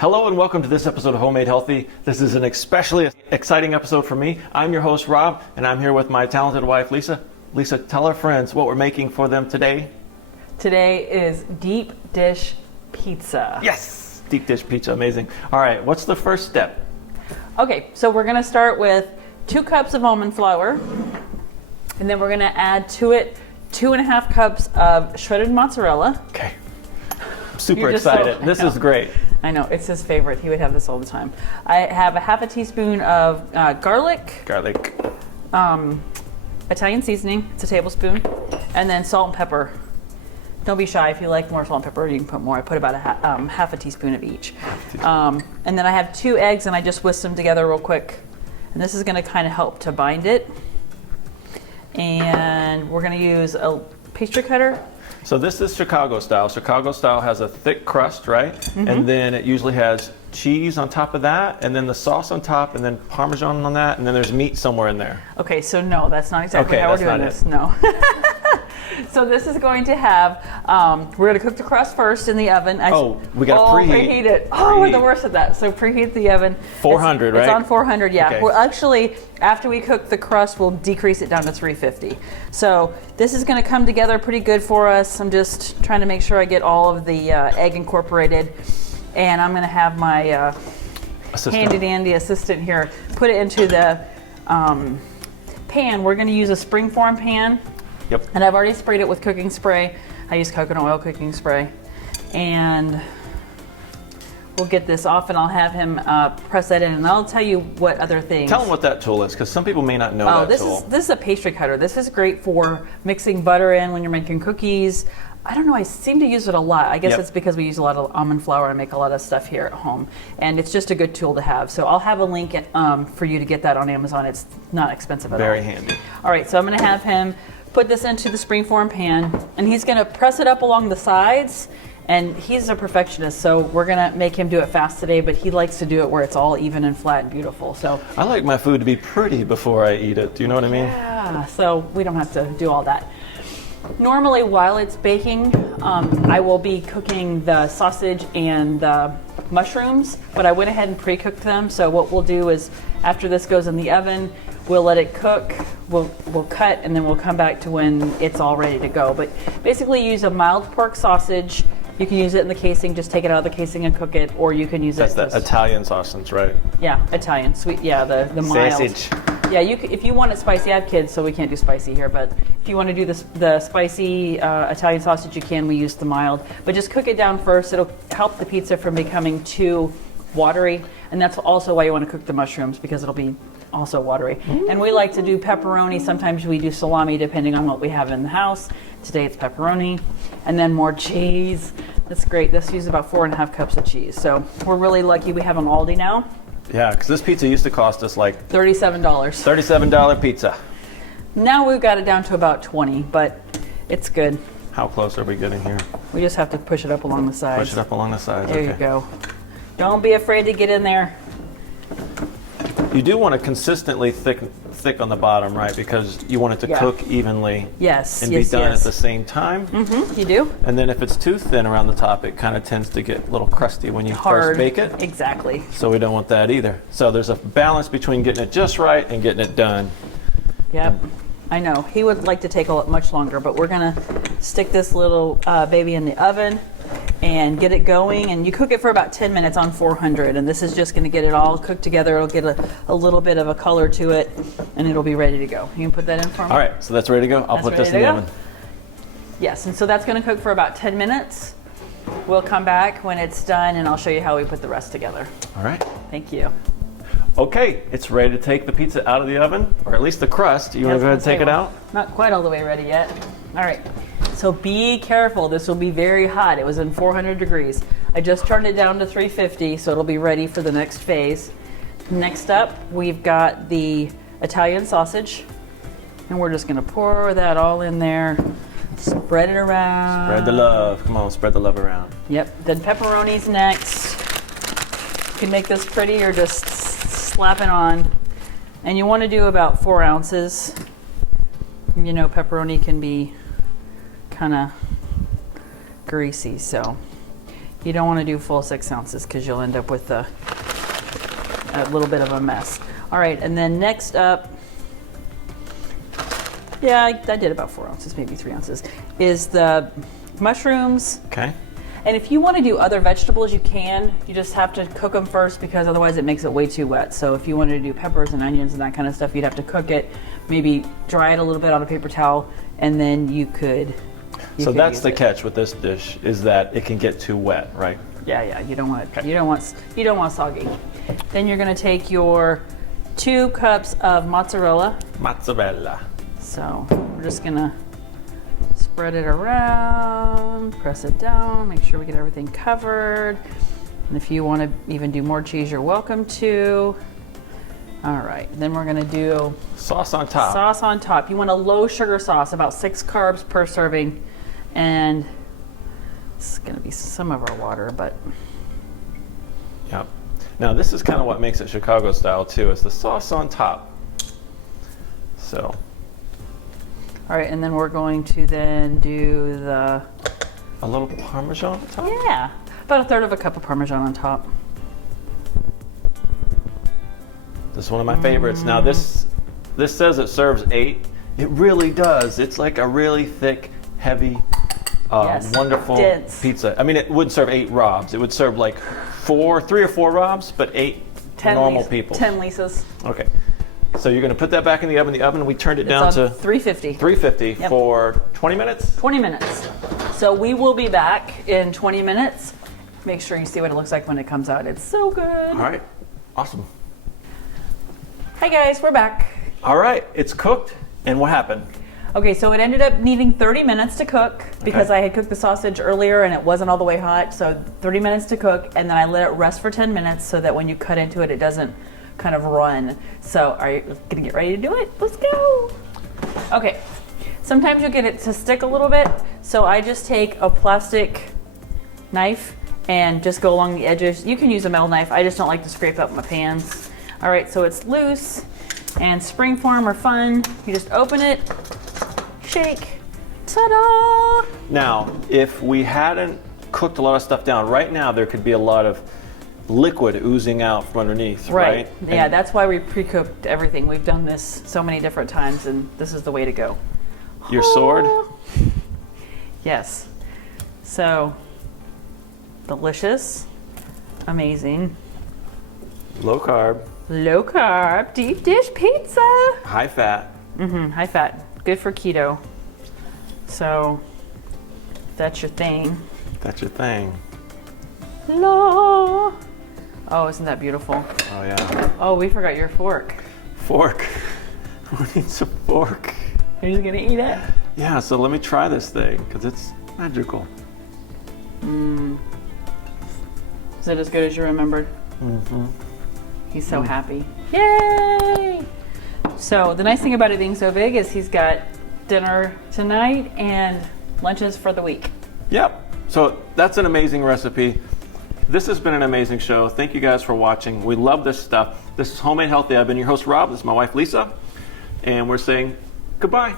Hello and welcome to this episode of Homemade Healthy. This is an especially exciting episode for me. I'm your host, Rob, and I'm here with my talented wife, Lisa. Lisa, tell our friends what we're making for them today. Today is deep dish pizza. Yes! Deep dish pizza, amazing. All right, what's the first step? Okay, so we're gonna start with 2 cups of almond flour, and then we're gonna add to it 2.5 cups of shredded mozzarella. Okay. Super excited. This is great. I know, it's his favorite. He would have this all the time. I have a half a teaspoon of garlic. Garlic. Italian seasoning, it's a tablespoon. And then salt and pepper. Don't be shy, if you like more salt and pepper, you can put more. I put about half a teaspoon of each. And then I have 2 eggs and I just whisked them together real quick. And this is gonna kind of help to bind it. And we're gonna use a pastry cutter. So this is Chicago style. Chicago style has a thick crust, right? Mm-hmm. And then it usually has cheese on top of that, and then the sauce on top, and then Parmesan on that, and then there's meat somewhere in there. Okay, so no, that's not exactly how we're doing this. No. So this is going to have, we're going to cook the crust first in the oven. We got to preheat it. Oh, we're the worst at that. So preheat the oven. 400, right? It's on 400, yeah. Okay. Well, actually, after we cook the crust, we'll decrease it down to 350. So this is going to come together pretty good for us. I'm just trying to make sure I get all of the egg incorporated. And I'm going to have my handy dandy assistant here put it into the pan. We're going to use a springform pan. Yep. And I've already sprayed it with cooking spray. I use coconut oil cooking spray. And we'll get this off and I'll have him press that in. And I'll tell you what other things. Tell them what that tool is, because some people may not know that tool. This is a pastry cutter. This is great for mixing butter in when you're making cookies. I don't know, I seem to use it a lot. I guess it's because we use a lot of almond flour. I make a lot of stuff here at home. And it's just a good tool to have. So I'll have a link for you to get that on Amazon. It's not expensive at all. Very handy. All right, so I'm gonna have him put this into the springform pan, and he's gonna press it up along the sides. And he's a perfectionist, so we're gonna make him do it fast today, but he likes to do it where it's all even and flat and beautiful. So I like my food to be pretty before I eat it. Do you know what I mean? Yeah, so we don't have to do all that. Normally, while it's baking, I will be cooking the sausage and the mushrooms, but I went ahead and pre-cooked them. So what we'll do is, after this goes in the oven, we'll let it cook, we'll cut, and then we'll come back to when it's all ready to go. But basically use a mild pork sausage. You can use it in the casing, just take it out of the casing and cook it, or you can use That's that Italian sausage, right? Yeah, Italian, sweet, yeah, the mild. Sausage. Yeah, if you want it spicy, I have kids, so we can't do spicy here, but if you want to do the spicy Italian sausage, you can. We use the mild. But just cook it down first. It'll help the pizza from becoming too watery, and that's also why you want to cook the mushrooms, because it'll be also watery. And we like to do pepperoni. Sometimes we do salami, depending on what we have in the house. Today it's pepperoni, and then more cheese. That's great. This uses about 4.5 cups of cheese. So we're really lucky we have an Aldi now. Yeah, because this pizza used to cost us like $37. $37 pizza. Now we've got it down to about 20, but it's good. How close are we getting here? We just have to push it up along the sides. Push it up along the sides. There you go. Don't be afraid to get in there. You do want to consistently thick on the bottom, right? Because you want it to cook evenly. Yes. And be done at the same time. Mm-hmm. You do. And then if it's too thin around the top, it kind of tends to get a little crusty when you first bake it. Exactly. So we don't want that either. So there's a balance between getting it just right and getting it done. Yep. I know. He would like to take much longer, but we're going to stick this little baby in the oven and get it going, and you cook it for about 10 minutes on 400, and this is just going to get it all cooked together. It'll get a little bit of a color to it, and it'll be ready to go. You can put that in for me? All right, so that's ready to go. I'll put this in the oven. Yes, and so that's going to cook for about 10 minutes. We'll come back when it's done, and I'll show you how we put the rest together. All right. Thank you. Okay, it's ready to take the pizza out of the oven, or at least the crust. You want to go ahead and take it out? Not quite all the way ready yet. All right. So be careful, this will be very hot. It was in 400 degrees. I just turned it down to 350, so it'll be ready for the next phase. Next up, we've got the Italian sausage, and we're just gonna pour that all in there, spread it around. Spread the love, come on, spread the love around. Yep, then pepperoni's next. You can make this pretty or just slap it on. And you wanna do about 4 ounces. You know, pepperoni can be kind of greasy, so You don't want to do full 6 ounces because you'll end up with a little bit of a mess. All right, and then next up, yeah, I did about 4 ounces, maybe 3 ounces, is the mushrooms. Okay. And if you want to do other vegetables, you can. You just have to cook them first because otherwise it makes it way too wet. So if you wanted to do peppers and onions and that kind of stuff, you'd have to cook it, maybe dry it a little bit on a paper towel, and then you could. So that's the catch with this dish, is that it can get too wet, right? Yeah. You don't want it. You don't want soggy. Then you're going to take your 2 cups of mozzarella. Mozzarella. So we're just going to spread it around, press it down, make sure we get everything covered. And if you want to even do more cheese, you're welcome to. All right, then we're going to do sauce on top. Sauce on top. You want a low sugar sauce, about 6 carbs per serving. And it's going to be some of our water, but. Yep. Now this is kind of what makes it Chicago style too, is the sauce on top. So. All right, and then we're going to then do the. A little Parmesan on top? Yeah, about 1/3 cup of Parmesan on top. This is one of my favorites. Now this says it serves 8. It really does. It's like a really thick, heavy, Yes, wonderful dense. pizza. I mean, it wouldn't serve 8 Robs. It would serve like 3 or 4 Robs, but 8 normal people. 10 Lisas. Okay. So you're going to put that back in the oven. The oven, we turned it down It's on to 350. 350 Yep. for 20 minutes. 20 minutes. So we will be back in 20 minutes. Make sure you see what it looks like when it comes out. It's so good. All right. Awesome. Hi guys, we're back. All right. It's cooked. And what happened? Okay, so it ended up needing 30 minutes to cook because Okay. I had cooked the sausage earlier and it wasn't all the way hot. So 30 minutes to cook, and then I let it rest for 10 minutes so that when you cut into it, it doesn't kind of run. So are you gonna get ready to do it? Let's go. Okay, sometimes you'll get it to stick a little bit. So I just take a plastic knife and just go along the edges. You can use a metal knife. I just don't like to scrape up my pans. All right, so it's loose, and springform are fun. You just open it, shake, ta-da! Now, if we hadn't cooked a lot of stuff down, right now there could be a lot of liquid oozing out from underneath, right? Yeah, And that's why we pre-cooked everything. We've done this so many different times, and this is the way to go. your sword? Yes. So, delicious, amazing, Low carb, low carb, deep dish pizza. high fat. High fat, good for keto. So, that's your thing. That's your thing. La. Oh, isn't that beautiful? Oh yeah. Oh, we forgot your fork. Fork. Who needs a fork? You're just gonna eat it? Yeah, so let me try this thing, because it's magical. Is it as good as you remembered? Mm-hmm. He's so happy. Yay! So the nice thing about it being so big is he's got dinner tonight and lunches for the week. Yep. So that's an amazing recipe. This has been an amazing show. Thank you guys for watching. We love this stuff. This is Homemade Healthy. I've been your host, Rob. This is my wife, Lisa. And we're saying goodbye.